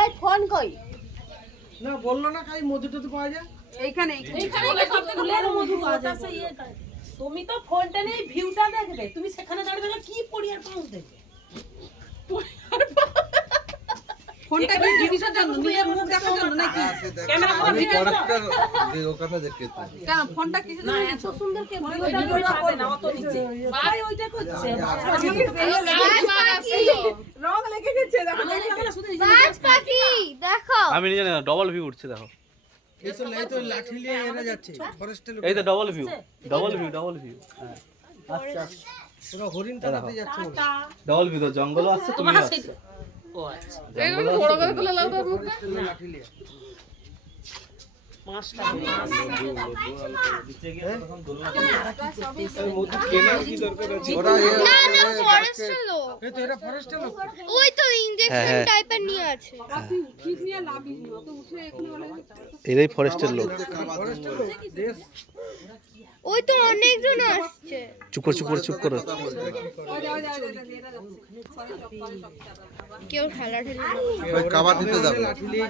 এই ফোন কই? না বললো না কাই মধুটা তো পাওয়া যায় এইখানে ফুলের মধু পাওয়া যায়। তুমি তো ফোনটা নেই ভিউটা দেখবে, তুমি সেখানে দাঁড়িয়ে দাঁড়িয়ে কি পড়ি আর পাউস দেখবে। ফোনটা কি জিনিসের জন্য নিজের মুখ দেখার জন্য নাকি? ক্যামেরা করে ভিডিও করো। ওখানে দেখতে কেন ফোনটা কিসের জন্য? এত সুন্দর কে ভিডিওটা পাবে না অত নিচে। ভাই ওইটা করছে। রং লেগে গেছে দেখো। বাজ পাখি দেখো। আমি নিজে না ডবল ভিউ উঠছে দেখো। এই তো লাঠি নিয়ে এরা যাচ্ছে ফরেস্টে লোক এই তো ডবল ভিউ হ্যাঁ আচ্ছা ওরা হরিণ তাড়াতে যাচ্ছে ডবল ভিউ তো জঙ্গল আছে তুমি তোমার আছো হাসি। ও আচ্ছা। জঙ্গল আছে বড় করে তুলে লাও তোর মুখে। লাঠি নিয়ে পাঁচটা ওরা না না ফরেস্টের লোক। এই তো এরা ফরেস্টে লোক ওই তো ইনজেকশন টাইপের নিয়ে আছে। ঠিক নিয়ে লাভই নেই অত উঠে এখানে বলে এরাই ফরেস্টের লোক ফরেস্টে লোক দেশ ওই তো অনেকজন আসছে। চুপ করো কেউ ঠেলা ঠেলি ওই কাবা দিতে যাবে লাঠি নিয়ে